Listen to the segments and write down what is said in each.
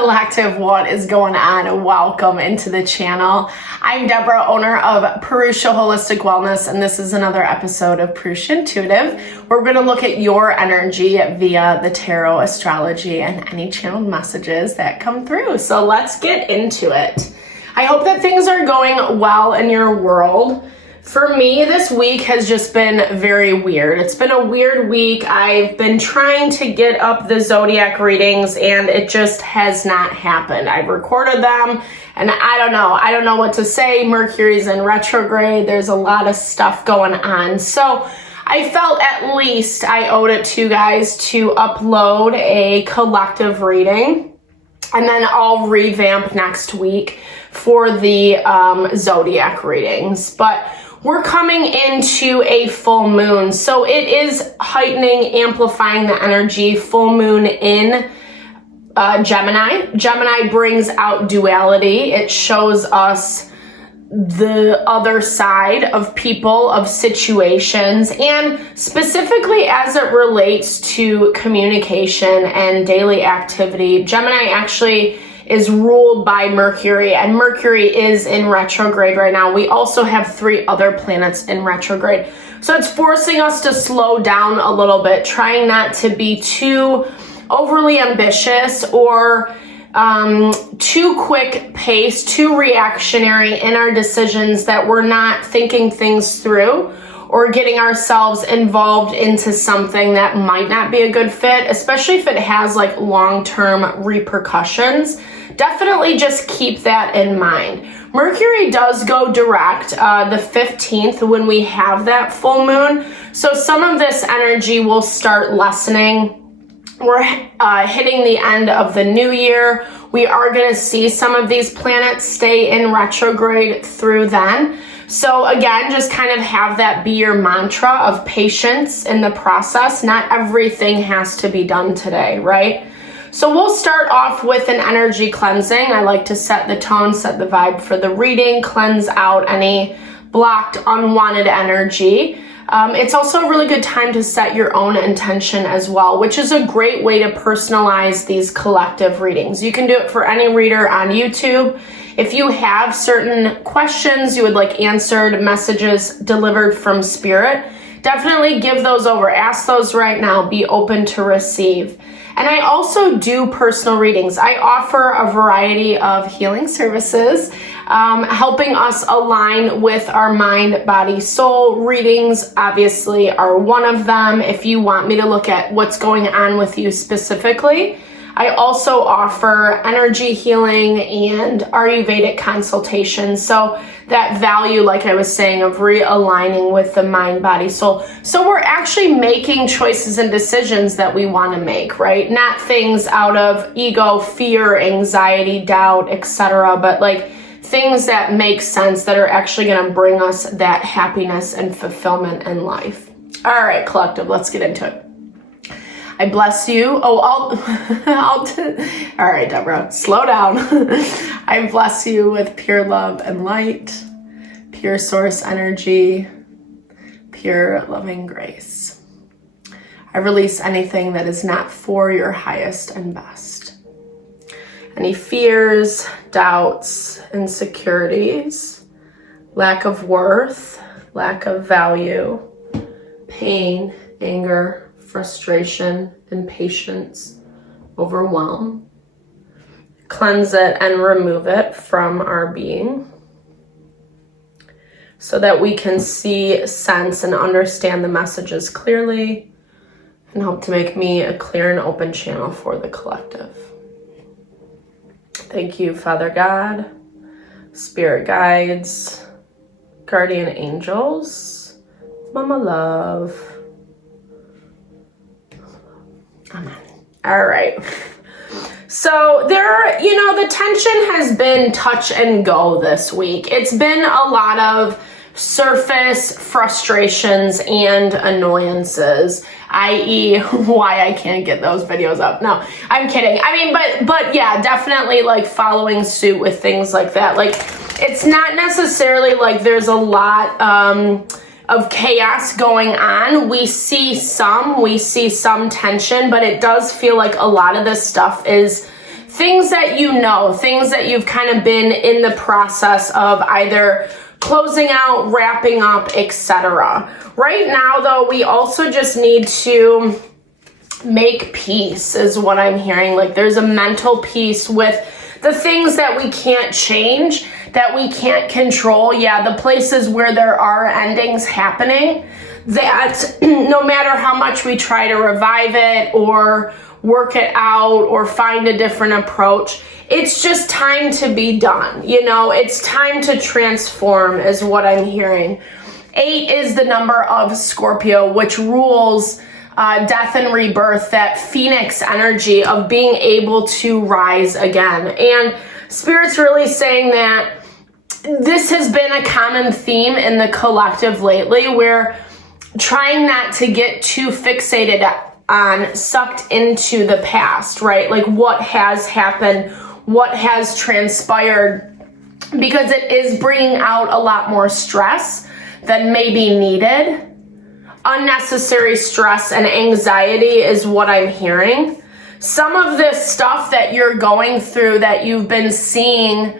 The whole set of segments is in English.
Collective, what is going on? Welcome into the channel. I'm Deborah, owner of Purusha Holistic Wellness, and this is another episode of Purusha Intuitive. We're going to look at your energy via the tarot, astrology, and any channeled messages that come through. So let's get into it. I hope that things are going well in your world. For me, this week has just been very weird. It's been a weird week. I've been trying to get up the zodiac readings and it just has not happened. I've recorded them and I don't know what to say. Mercury's in retrograde. There's a lot of stuff going on. So I felt at least I owed it to you guys to upload a collective reading, and then I'll revamp next week for the zodiac readings. But we're coming into a full moon, so it is heightening, amplifying the energy. Full moon in Gemini. Gemini brings out duality. It shows us the other side of people, of situations, and specifically as it relates to communication and daily activity. Gemini actually is ruled by Mercury, and Mercury is in retrograde right now. We also have 3 other planets in retrograde. So it's forcing us to slow down a little bit, trying not to be too overly ambitious or too quick paced, too reactionary in our decisions, that we're not thinking things through or getting ourselves involved into something that might not be a good fit, especially if it has like long-term repercussions. Definitely just keep that in mind. Mercury does go direct the 15th when we have that full moon. So some of this energy will start lessening. We're hitting the end of the new year. We are going to see some of these planets stay in retrograde through then. So again, just kind of have that be your mantra of patience in the process. Not everything has to be done today, right? So we'll start off with an energy cleansing. I like to set the tone, set the vibe for the reading, cleanse out any blocked, unwanted energy. It's also a really good time to set your own intention as well, which is a great way to personalize these collective readings. You can do it for any reader on YouTube. If you have certain questions you would like answered, messages delivered from spirit, definitely give those over. Ask those right now. Be open to receive. And I also do personal readings. I offer a variety of healing services, helping us align with our mind, body, soul. Readings obviously are one of them. If you want me to look at what's going on with you specifically, I also offer energy healing and Ayurvedic consultations. So that value, like I was saying, of realigning with the mind, body, soul. So we're actually making choices and decisions that we want to make, right? Not things out of ego, fear, anxiety, doubt, etc., but like things that make sense, that are actually going to bring us that happiness and fulfillment in life. All right, collective, let's get into it. I bless you. Oh, all right, Deborah, slow down. I bless you with pure love and light, pure source energy, pure loving grace. I release anything that is not for your highest and best. Any fears, doubts, insecurities, lack of worth, lack of value, pain, anger, frustration, impatience, overwhelm. Cleanse it and remove it from our being so that we can see, sense, and understand the messages clearly, and help to make me a clear and open channel for the collective. Thank you, Father God, spirit guides, guardian angels, Mama Love. Amen. All right. So the tension has been touch and go this week. It's been a lot of surface frustrations and annoyances, i.e. why I can't get those videos up. No, I'm kidding. I mean, but yeah, definitely like following suit with things like that. Like, it's not necessarily like there's a lot of chaos going on. We see some tension, but it does feel like a lot of this stuff is things that you know, things that you've kind of been in the process of either closing out, wrapping up, etc. Right now, though, we also just need to make peace is what I'm hearing. Like there's a mental peace with the things that we can't change, that we can't control. Yeah, the places where there are endings happening, that no matter how much we try to revive it or work it out or find a different approach, it's just time to be done. You know, it's time to transform is what I'm hearing. 8 is the number of Scorpio, which rules death and rebirth, that phoenix energy of being able to rise again. And Spirit's really saying that this has been a common theme in the collective lately. We're trying not to get too fixated on, sucked into the past, right? Like what has happened, what has transpired, because it is bringing out a lot more stress than may be needed. Unnecessary stress and anxiety is what I'm hearing. Some of this stuff that you're going through, that you've been seeing,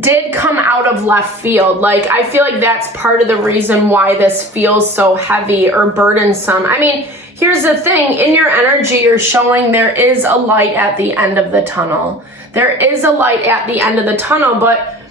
did come out of left field. Like I feel like that's part of the reason why this feels so heavy or burdensome. I mean, here's the thing, in your energy, you're showing there is a light at the end of the tunnel. There is a light at the end of the tunnel, but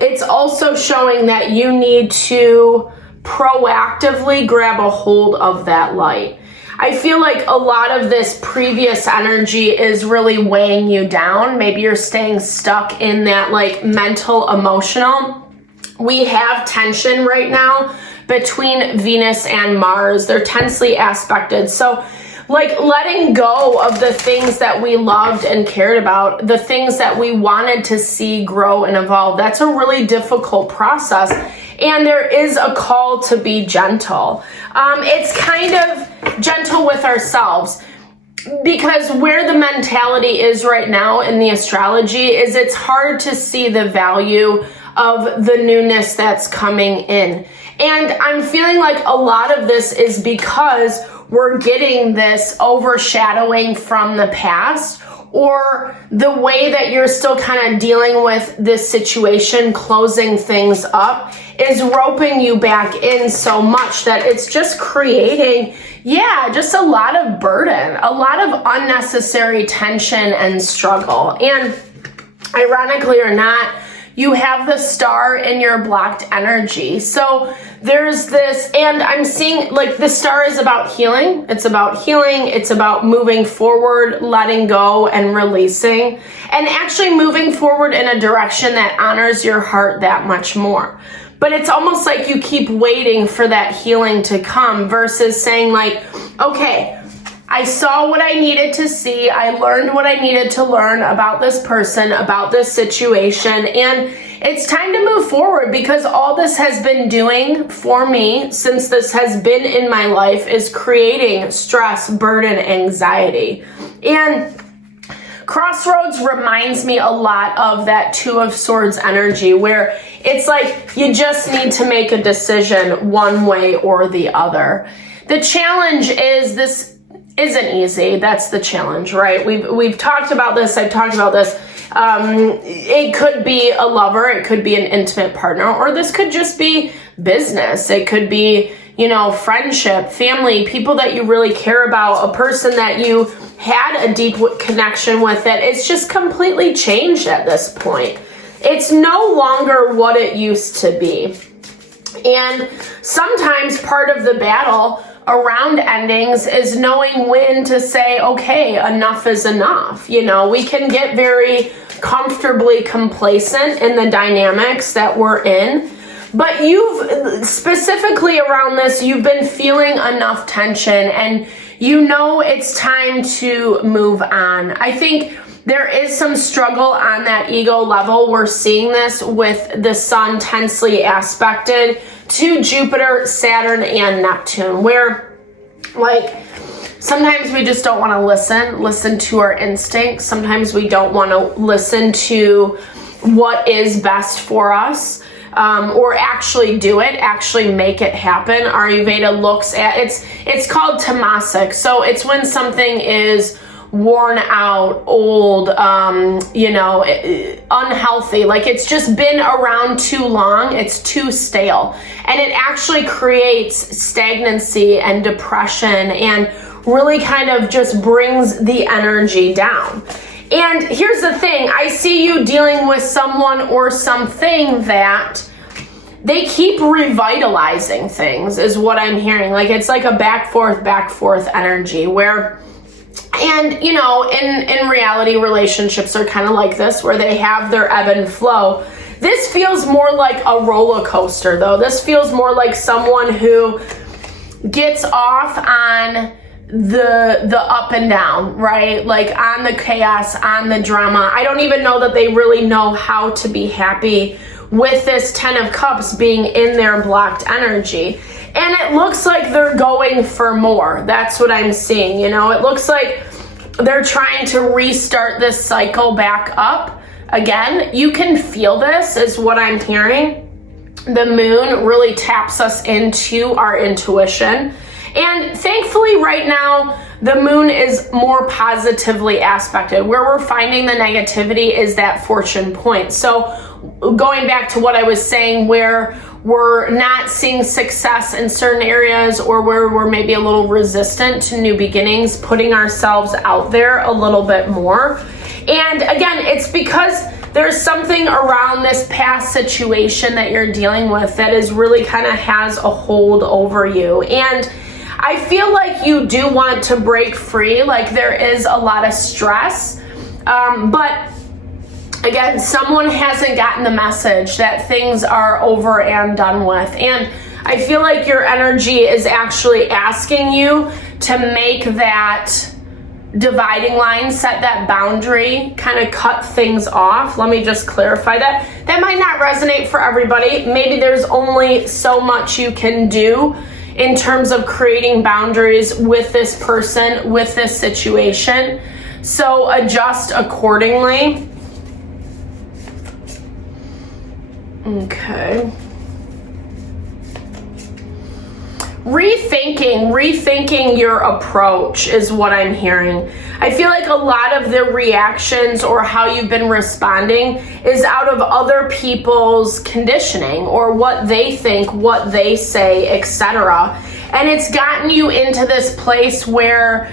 it's also showing that you need to proactively grab a hold of that light. I feel like a lot of this previous energy is really weighing you down. Maybe you're staying stuck in that like mental, emotional. We have tension right now between Venus and Mars. They're tensely aspected. So like letting go of the things that we loved and cared about, the things that we wanted to see grow and evolve, that's a really difficult process. And there is a call to be gentle. It's kind of gentle with ourselves, because where the mentality is right now in the astrology is it's hard to see the value of the newness that's coming in. And I'm feeling like a lot of this is because we're getting this overshadowing from the past, or the way that you're still kind of dealing with this situation, closing things up, is roping you back in so much that it's just creating, just a lot of burden, a lot of unnecessary tension and struggle. And ironically or not, you have the star in your blocked energy. So there's this, and I'm seeing like the star is about healing. It's about healing. It's about moving forward, letting go and releasing, and actually moving forward in a direction that honors your heart that much more. But it's almost like you keep waiting for that healing to come versus saying like, okay, I saw what I needed to see. I learned what I needed to learn about this person, about this situation. And it's time to move forward, because all this has been doing for me since this has been in my life is creating stress, burden, anxiety. And Crossroads reminds me a lot of that Two of Swords energy, where it's like you just need to make a decision one way or the other. The challenge is this isn't easy. That's the challenge, right? We've talked about this. I've talked about this. It could be a lover. It could be an intimate partner, or this could just be business. It could be, friendship, family, people that you really care about, a person that you had a deep connection with that it's just completely changed at this point. It's no longer what it used to be. And sometimes part of the battle around endings is knowing when to say, okay, enough is enough. We can get very comfortably complacent in the dynamics that we're in, but you've specifically around this, you've been feeling enough tension, and it's time to move on. I think there is some struggle on that ego level. We're seeing this with the sun tensely aspected to Jupiter, Saturn, and Neptune, where sometimes we just don't want to listen to our instincts. Sometimes we don't want to listen to what is best for us, or actually do it, actually make it happen. Ayurveda looks at, it's called tamasic. So it's when something is worn out, old, unhealthy. Like it's just been around too long. It's too stale. And it actually creates stagnancy and depression and really kind of just brings the energy down. And here's the thing. I see you dealing with someone or something that they keep revitalizing things is what I'm hearing. Like it's like a back forth energy where, and in reality, relationships are kind of like this where they have their ebb and flow. This feels more like a roller coaster though. This feels more like someone who gets off on the up and down, right? Like on the chaos, on the drama. I don't even know that they really know how to be happy with this 10 of Cups being in their blocked energy. And it looks like they're going for more. That's what I'm seeing. It looks like they're trying to restart this cycle back up again. You can feel this is what I'm hearing. The moon really taps us into our intuition. And thankfully right now, the moon is more positively aspected. Where we're finding the negativity is that fortune point. So going back to what I was saying, where we're not seeing success in certain areas or where we're maybe a little resistant to new beginnings, putting ourselves out there a little bit more. And again, it's because there's something around this past situation that you're dealing with that is really kind of has a hold over you. And I feel like you do want to break free. Like there is a lot of stress, but again, someone hasn't gotten the message that things are over and done with. And I feel like your energy is actually asking you to make that dividing line, set that boundary, kind of cut things off. Let me just clarify that. That might not resonate for everybody. Maybe there's only so much you can do in terms of creating boundaries with this person, with this situation. So adjust accordingly. Okay. Rethinking your approach is what I'm hearing. I feel like a lot of the reactions or how you've been responding is out of other people's conditioning or what they think, what they say, etc. And it's gotten you into this place where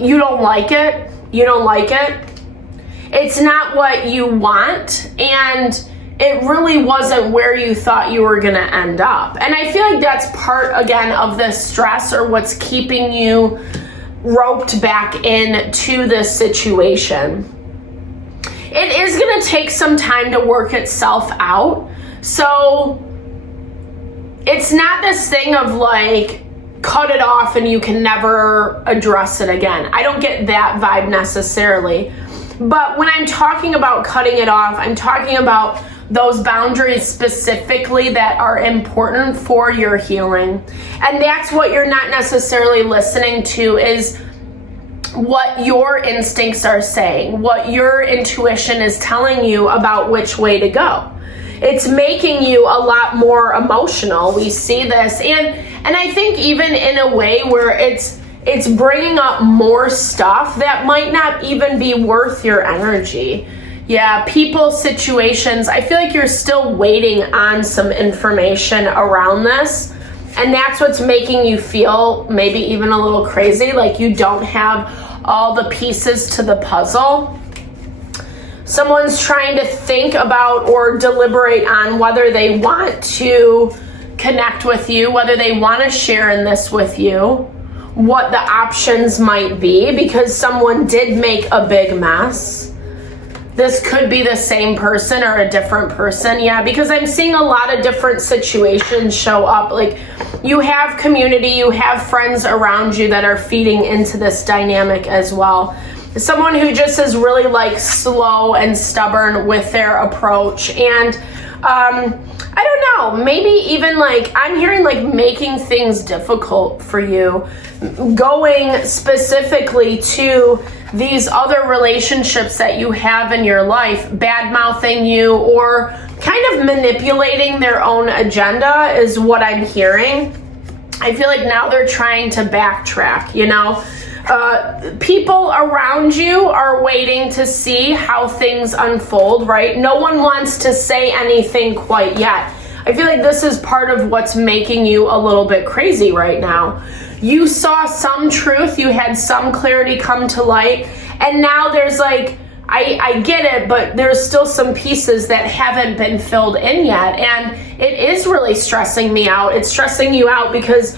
you don't like it. You don't like it. It's not what you want, and it really wasn't where you thought you were gonna end up. And I feel like that's part, again, of this stress or what's keeping you roped back into this situation. It is gonna take some time to work itself out. So it's not this thing of like, cut it off and you can never address it again. I don't get that vibe necessarily. But when I'm talking about cutting it off, I'm talking about those boundaries specifically that are important for your healing. And that's what you're not necessarily listening to, is what your instincts are saying, what your intuition is telling you about which way to go. It's making you a lot more emotional. We see this. And I think even in a way where it's bringing up more stuff that might not even be worth your energy. Yeah, people, situations, I feel like you're still waiting on some information around this. And that's what's making you feel maybe even a little crazy, like you don't have all the pieces to the puzzle. Someone's trying to think about or deliberate on whether they want to connect with you, whether they want to share in this with you, what the options might be, because someone did make a big mess. This could be the same person or a different person. Yeah, because I'm seeing a lot of different situations show up. Like you have community, you have friends around you that are feeding into this dynamic as well. Someone who just is really like slow and stubborn with their approach. And I don't know, maybe even like I'm hearing like making things difficult for you, going specifically to these other relationships that you have in your life, bad-mouthing you or kind of manipulating their own agenda is what I'm hearing. I feel like now they're trying to backtrack, you know? People around you are waiting to see how things unfold, right? No one wants to say anything quite yet. I feel like this is part of what's making you a little bit crazy right now. You saw some truth, you had some clarity come to light, and now there's like, I get it, but there's still some pieces that haven't been filled in yet, and it is really stressing me out. It's stressing you out because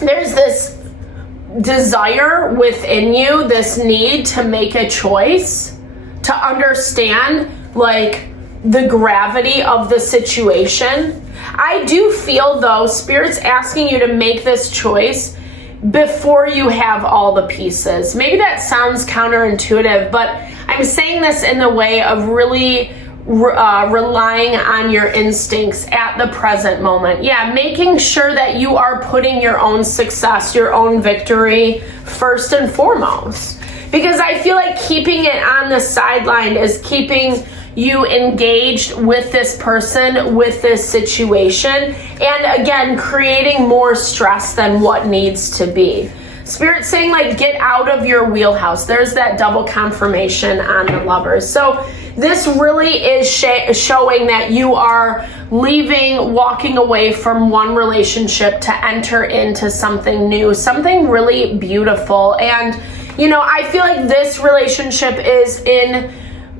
there's this desire within you, this need to make a choice, to understand like the gravity of the situation. I do feel though, Spirit's asking you to make this choice before you have all the pieces. Maybe that sounds counterintuitive, but I'm saying this in the way of really relying on your instincts at the present moment. Yeah, making sure that you are putting your own success, your own victory first and foremost. Because I feel like keeping it on the sideline is keeping you engaged with this person, with this situation, and again, creating more stress than what needs to be. Spirit's saying like, get out of your wheelhouse. There's that double confirmation on the Lovers. So this really is showing that you are leaving, walking away from one relationship to enter into something new, something really beautiful. And, you know, I feel like this relationship is in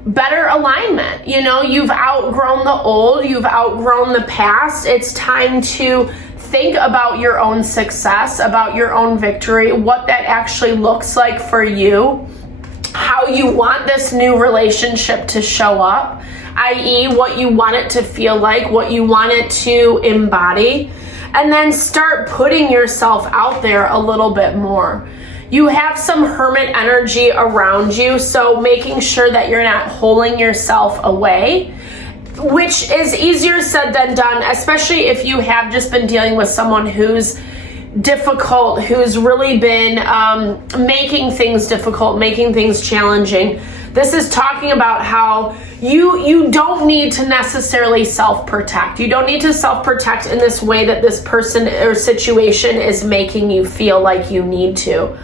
better alignment. You know, you've outgrown the old, you've outgrown the past. It's time to think about your own success, about your own victory, what that actually looks like for you, how you want this new relationship to show up, i.e. what you want it to feel like, what you want it to embody, and then start putting yourself out there a little bit more. You have some hermit energy around you, so making sure that you're not holding yourself away, which is easier said than done, especially if you have just been dealing with someone who's difficult, who's really been making things difficult, making things challenging. This is talking about how you don't need to necessarily self-protect. You don't need to self-protect in this way that this person or situation is making you feel like you need to.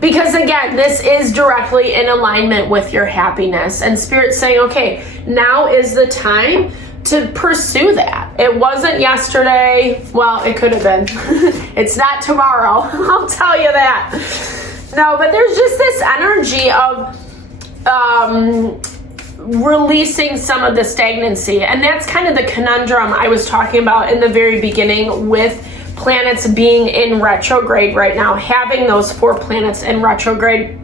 Because again, this is directly in alignment with your happiness. And Spirit's saying, okay, now is the time to pursue that. It wasn't yesterday. Well, it could have been. It's not tomorrow. I'll tell you that. No, but there's just this energy of releasing some of the stagnancy. And that's kind of the conundrum I was talking about in the very beginning with planets being in retrograde right now, having those 4 planets in retrograde,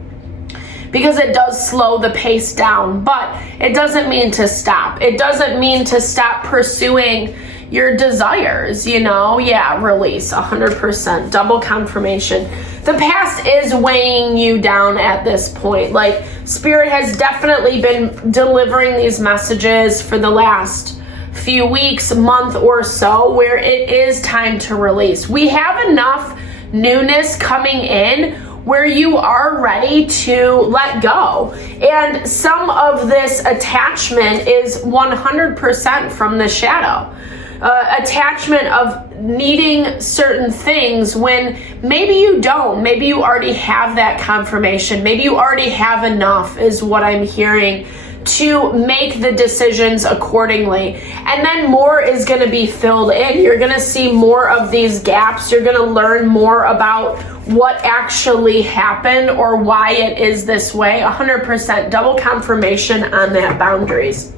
because it does slow the pace down, but it doesn't mean to stop. It doesn't mean to stop pursuing your desires, you know? Yeah, release, 100%, double confirmation. The past is weighing you down at this point. Like, Spirit has definitely been delivering these messages for the last few weeks, month or so, where it is time to release. We have enough newness coming in where you are ready to let go. And some of this attachment is 100% from the shadow. Attachment of needing certain things when maybe you don't. Maybe you already have that confirmation. Maybe you already have enough, is what I'm hearing, to make the decisions accordingly. And then more is going to be filled in. You're going to see more of these gaps. You're going to learn more about what actually happened or why it is this way. 100% double confirmation on that. Boundaries.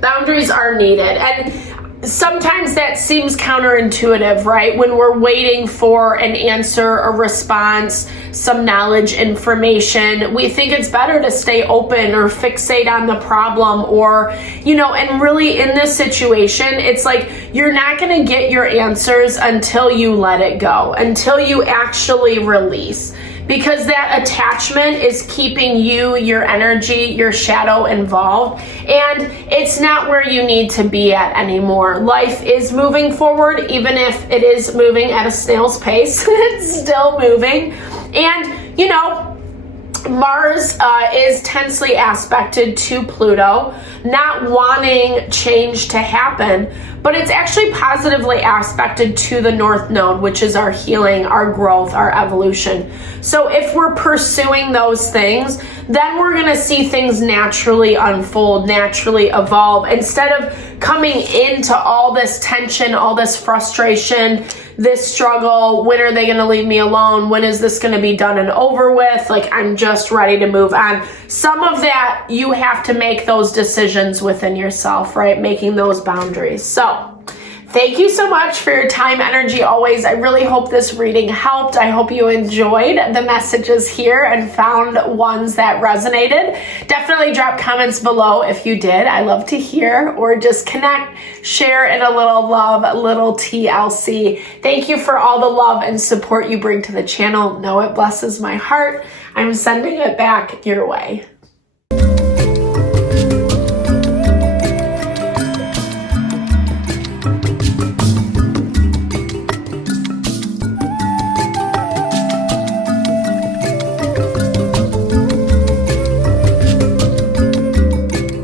Boundaries are needed. And sometimes that seems counterintuitive, right? When we're waiting for an answer, a response, some knowledge, information, we think it's better to stay open or fixate on the problem, or, you know, and really in this situation, it's like you're not going to get your answers until you let it go, until you actually release. Because that attachment is keeping you, your energy, your shadow involved, and it's not where you need to be at anymore. Life is moving forward, even if it is moving at a snail's pace. It's still moving. And, you know, Mars is tensely aspected to Pluto, not wanting change to happen, but it's actually positively aspected to the North Node, which is our healing, our growth, our evolution. So if we're pursuing those things, then we're going to see things naturally unfold, naturally evolve, instead of coming into all this tension, all this frustration, this struggle. When are they going to leave me alone? When is this going to be done and over with? Like, I'm just ready to move on. Some of that, you have to make those decisions within yourself, right? Making those boundaries. So thank you so much for your time, energy, always. I really hope this reading helped. I hope you enjoyed the messages here and found ones that resonated. Definitely drop comments below if you did. I love to hear, or just connect, share in a little love, a little TLC. Thank you for all the love and support you bring to the channel. Know it blesses my heart. I'm sending it back your way.